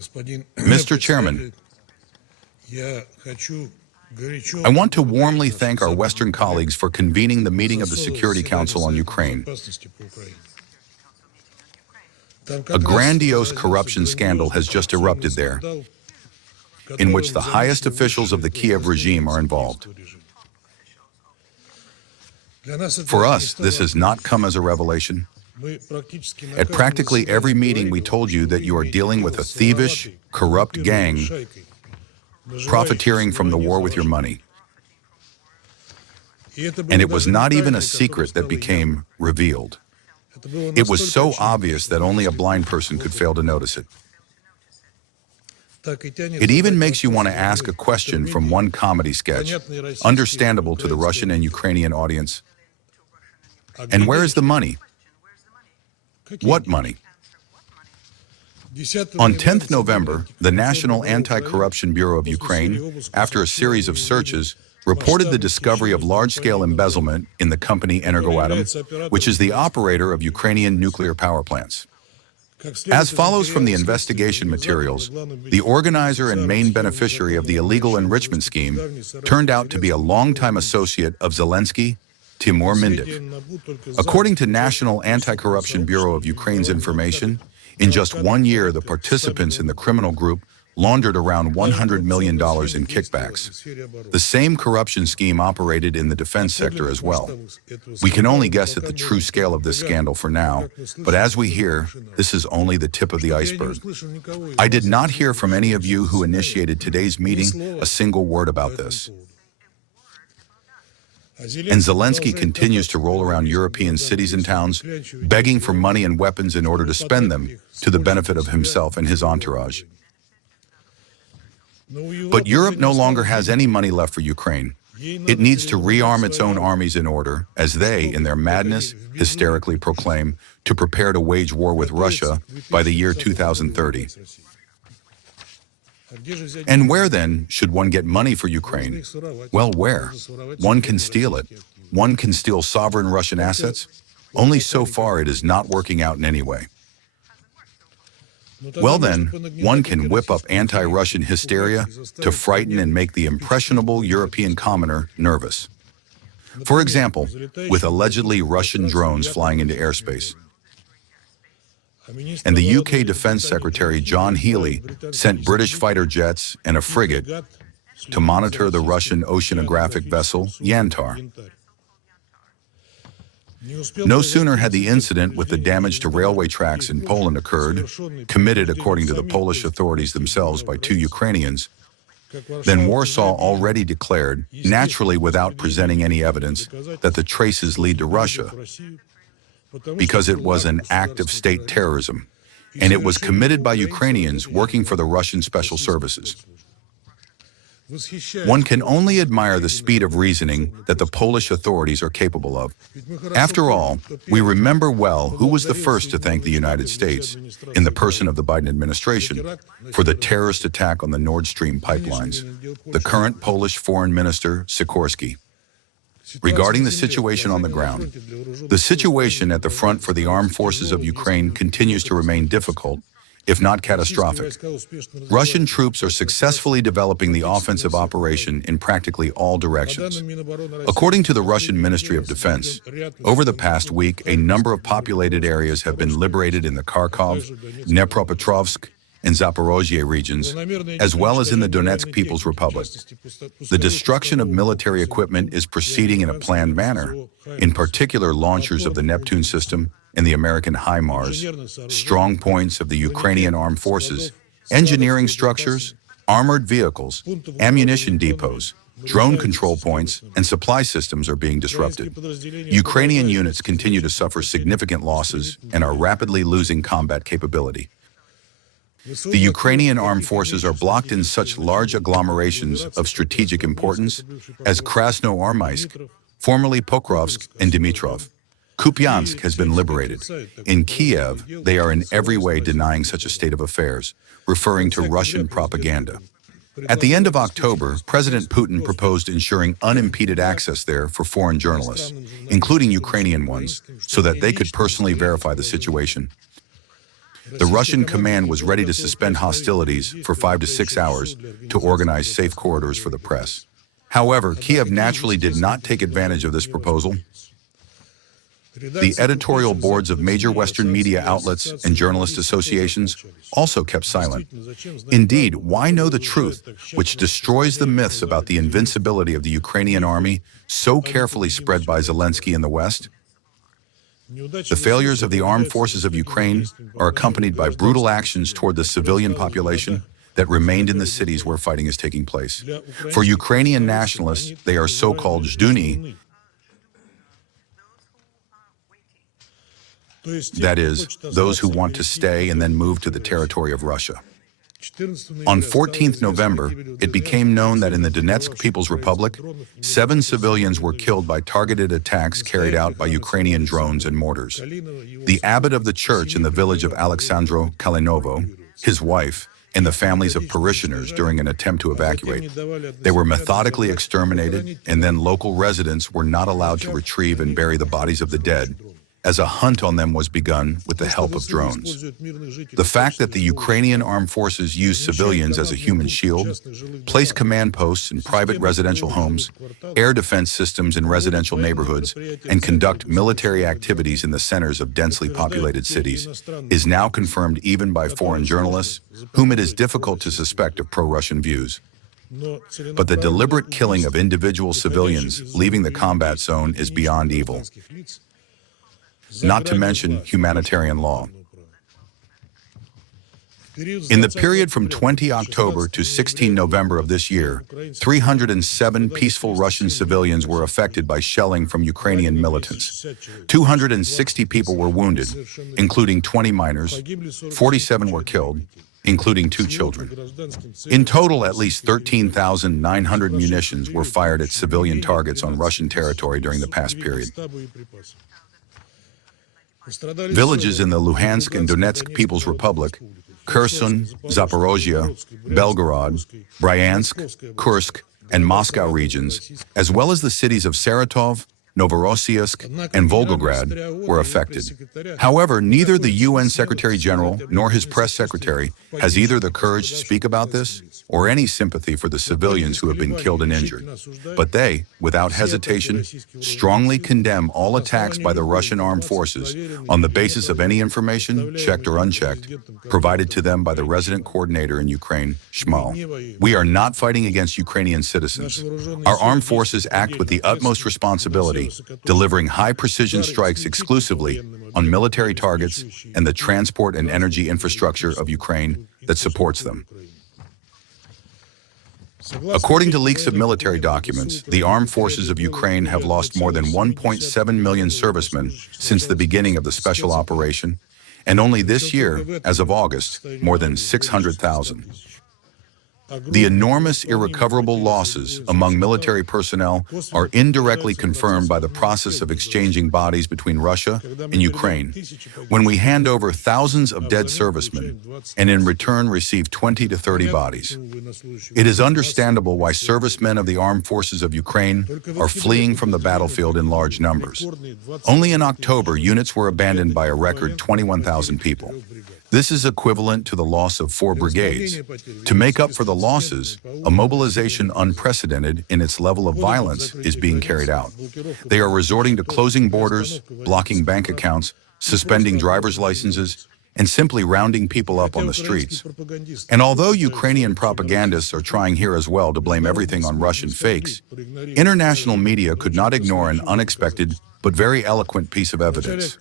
Mr. Chairman, I want to warmly thank our Western colleagues for convening the meeting of the Security Council on Ukraine. A grandiose corruption scandal has just erupted there, in which the highest officials of the Kiev regime are involved. For us, this has not come as a revelation. At practically every meeting, we told you that you are dealing with a thievish, corrupt gang profiteering from the war with your money. And it was not even a secret that became revealed. It was so obvious that only a blind person could fail to notice it. It even makes you want to ask a question from one comedy sketch, understandable to the Russian and Ukrainian audience. And where is the money? What money? On 10th November, the National Anti-Corruption Bureau of Ukraine, after a series of searches, reported the discovery of large-scale embezzlement in the company Energoatom, which is the operator of Ukrainian nuclear power plants. As follows from the investigation materials, the organizer and main beneficiary of the illegal enrichment scheme turned out to be a longtime associate of Zelensky, Timur Mindik. According to National Anti-Corruption Bureau of Ukraine's information, in just 1 year, the participants in the criminal group laundered around $100 million in kickbacks. The same corruption scheme operated in the defense sector as well. We can only guess at the true scale of this scandal for now, but as we hear, this is only the tip of the iceberg. I did not hear from any of you who initiated today's meeting a single word about this. And Zelensky continues to roll around European cities and towns, begging for money and weapons in order to spend them to the benefit of himself and his entourage. But Europe no longer has any money left for Ukraine. It needs to rearm its own armies in order, as they, in their madness, hysterically proclaim, to prepare to wage war with Russia by the year 2030. And where, then, should one get money for Ukraine? Well, where? One can steal it. One can steal sovereign Russian assets. Only so far it is not working out in any way. Well then, one can whip up anti-Russian hysteria to frighten and make the impressionable European commoner nervous. For example, with allegedly Russian drones flying into airspace. And the UK Defence Secretary John Healey sent British fighter jets and a frigate to monitor the Russian oceanographic vessel Yantar. No sooner had the incident with the damage to railway tracks in Poland occurred, committed according to the Polish authorities themselves by 2 Ukrainians, than Warsaw already declared, naturally without presenting any evidence, that the traces lead to Russia, because it was an act of state terrorism, and it was committed by Ukrainians working for the Russian special services. One can only admire the speed of reasoning that the Polish authorities are capable of. After all, we remember well who was the first to thank the United States, in the person of the Biden administration, for the terrorist attack on the Nord Stream pipelines, the current Polish Foreign Minister, Sikorski. Regarding the situation on the ground, the situation at the front for the armed forces of Ukraine continues to remain difficult, if not catastrophic. Russian troops are successfully developing the offensive operation in practically all directions. According to the Russian Ministry of Defense, over the past week, a number of populated areas have been liberated in the Kharkov, Dnepropetrovsk, and Zaporozhye regions, as well as in the Donetsk People's Republic. The destruction of military equipment is proceeding in a planned manner, in particular launchers of the Neptune system and the American HIMARS, strong points of the Ukrainian armed forces, engineering structures, armored vehicles, ammunition depots, drone control points, and supply systems are being disrupted. Ukrainian units continue to suffer significant losses and are rapidly losing combat capability. The Ukrainian armed forces are blocked in such large agglomerations of strategic importance as Krasnoarmysk, formerly Pokrovsk, and Dmitrov. Kupiansk has been liberated. In Kiev, they are in every way denying such a state of affairs, referring to Russian propaganda. At the end of October, President Putin proposed ensuring unimpeded access there for foreign journalists, including Ukrainian ones, so that they could personally verify the situation. the Russian command was ready to suspend hostilities for 5 to 6 hours to organize safe corridors for the press. However, Kiev naturally did not take advantage of this proposal. The editorial boards of major Western media outlets and journalist associations also kept silent. Indeed, why know the truth, which destroys the myths about the invincibility of the Ukrainian army so carefully spread by Zelensky in the West? The failures of the armed forces of Ukraine are accompanied by brutal actions toward the civilian population that remained in the cities where fighting is taking place. For Ukrainian nationalists, they are so-called zhduni, that is, those who want to stay and then move to the territory of Russia. On 14th November, it became known that in the Donetsk People's Republic, 7 civilians were killed by targeted attacks carried out by Ukrainian drones and mortars. The abbot of the church in the village of Alexandro Kalinovo, his wife, and the families of parishioners during an attempt to evacuate. They were methodically exterminated, and then local residents were not allowed to retrieve and bury the bodies of the dead, as a hunt on them was begun with the help of drones. The fact that the Ukrainian armed forces use civilians as a human shield, place command posts in private residential homes, air defense systems in residential neighborhoods, and conduct military activities in the centers of densely populated cities is now confirmed even by foreign journalists, whom it is difficult to suspect of pro-Russian views. But the deliberate killing of individual civilians leaving the combat zone is beyond evil, not to mention humanitarian law. In the period from 20 October to 16 November of this year, 307 peaceful Russian civilians were affected by shelling from Ukrainian militants. 260 people were wounded, including 20 minors, 47 were killed, including 2 children. In total, at least 13,900 munitions were fired at civilian targets on Russian territory during the past period. Villages in the Luhansk and Donetsk People's Republic, Kherson, Zaporozhye, Belgorod, Bryansk, Kursk, and Moscow regions, as well as the cities of Saratov, Novorossiysk, and Volgograd were affected. However, neither the UN Secretary General nor his press secretary has either the courage to speak about this or any sympathy for the civilians who have been killed and injured. But they, without hesitation, strongly condemn all attacks by the Russian armed forces on the basis of any information, checked or unchecked, provided to them by the resident coordinator in Ukraine, Shmal. We are not fighting against Ukrainian citizens. Our armed forces act with the utmost responsibility, delivering high-precision strikes exclusively on military targets and the transport and energy infrastructure of Ukraine that supports them. According to leaks of military documents, the armed forces of Ukraine have lost more than 1.7 million servicemen since the beginning of the special operation, and only this year, as of August, more than 600,000. The enormous irrecoverable losses among military personnel are indirectly confirmed by the process of exchanging bodies between Russia and Ukraine, when we hand over thousands of dead servicemen and in return receive 20 to 30 bodies. It is understandable why servicemen of the armed forces of Ukraine are fleeing from the battlefield in large numbers. Only in October, units were abandoned by a record 21,000 people. This is equivalent to the loss of 4 brigades. To make up for the losses, a mobilization unprecedented in its level of violence is being carried out. They are resorting to closing borders, blocking bank accounts, suspending driver's licenses, and simply rounding people up on the streets. And although Ukrainian propagandists are trying here as well to blame everything on Russian fakes, international media could not ignore an unexpected but very eloquent piece of evidence.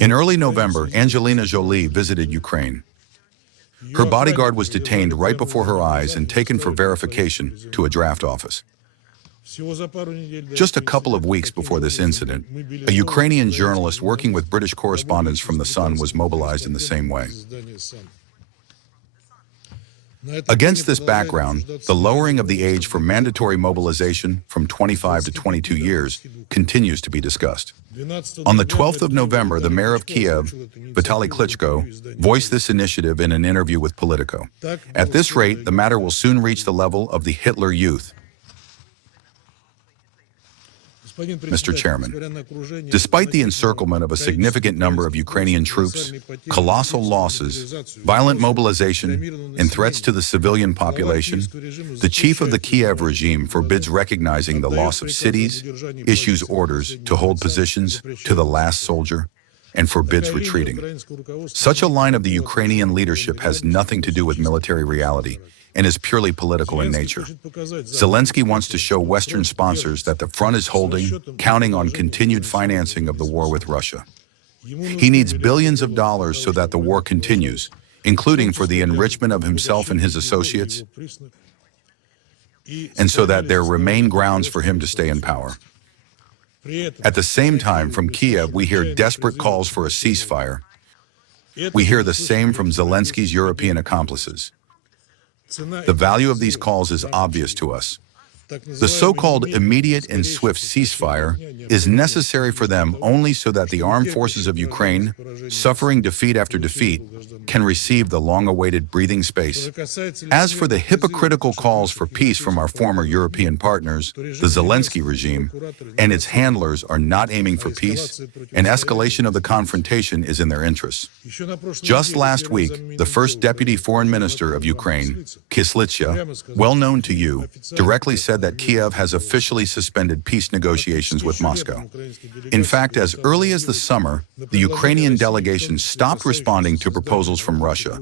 In early November, Angelina Jolie visited Ukraine. Her bodyguard was detained right before her eyes and taken for verification to a draft office. Just a couple of weeks before this incident, a Ukrainian journalist working with British correspondents from The Sun was mobilized in the same way. Against this background, the lowering of the age for mandatory mobilization from 25 to 22 years continues to be discussed. On the 12th of November, the mayor of Kiev, Vasily Klitschko, voiced this initiative in an interview with Politico. At this rate, the matter will soon reach the level of the Hitler Youth. Mr. Chairman, despite the encirclement of a significant number of Ukrainian troops, colossal losses, violent mobilization, and threats to the civilian population, the chief of the Kiev regime forbids recognizing the loss of cities, issues orders to hold positions to the last soldier, and forbids retreating. Such a line of the Ukrainian leadership has nothing to do with military reality and is purely political in nature. Zelensky wants to show Western sponsors that the front is holding, counting on continued financing of the war with Russia. He needs billions of dollars so that the war continues, including for the enrichment of himself and his associates, and so that there remain grounds for him to stay in power. At the same time, from Kiev, we hear desperate calls for a ceasefire. We hear the same from Zelensky's European accomplices. The value of these calls is obvious to us. The so-called immediate and swift ceasefire is necessary for them only so that the armed forces of Ukraine, suffering defeat after defeat, can receive the long-awaited breathing space. As for the hypocritical calls for peace from our former European partners, the Zelensky regime and its handlers are not aiming for peace, and escalation of the confrontation is in their interests. Just last week, the first deputy foreign minister of Ukraine, Kyslytsya, well known to you, directly said that Kiev has officially suspended peace negotiations with Moscow. In fact, as early as the summer, the Ukrainian delegation stopped responding to proposals from Russia,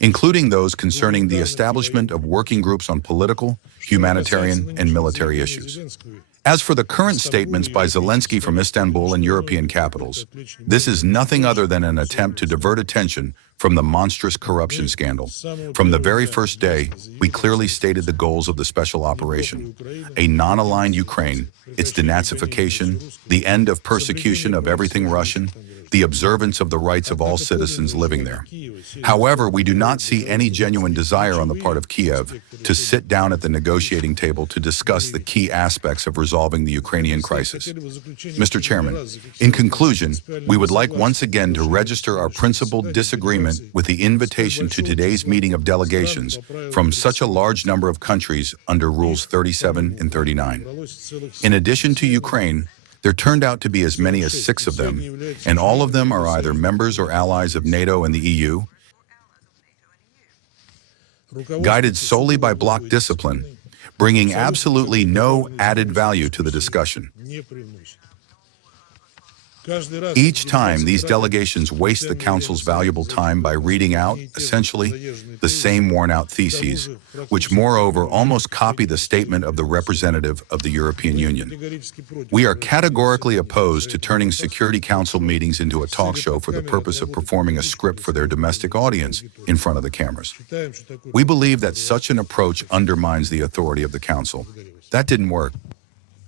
including those concerning the establishment of working groups on political, humanitarian, and military issues. As for the current statements by Zelensky from Istanbul and European capitals, this is nothing other than an attempt to divert attention from the monstrous corruption scandal. From the very first day, we clearly stated the goals of the special operation: a non-aligned Ukraine, its denazification, the end of persecution of everything Russian, the observance of the rights of all citizens living there. However, we do not see any genuine desire on the part of Kiev to sit down at the negotiating table to discuss the key aspects of resolving the Ukrainian crisis. Mr. Chairman, in conclusion, we would like once again to register our principled disagreement with the invitation to today's meeting of delegations from such a large number of countries under Rules 37 and 39. In addition to Ukraine, there turned out to be as many as 6 of them, and all of them are either members or allies of NATO and the EU, guided solely by bloc discipline, bringing absolutely no added value to the discussion. Each time, these delegations waste the Council's valuable time by reading out, essentially, the same worn-out theses, which moreover almost copy the statement of the representative of the European Union. We are categorically opposed to turning Security Council meetings into a talk show for the purpose of performing a script for their domestic audience in front of the cameras. We believe that such an approach undermines the authority of the Council. That didn't work.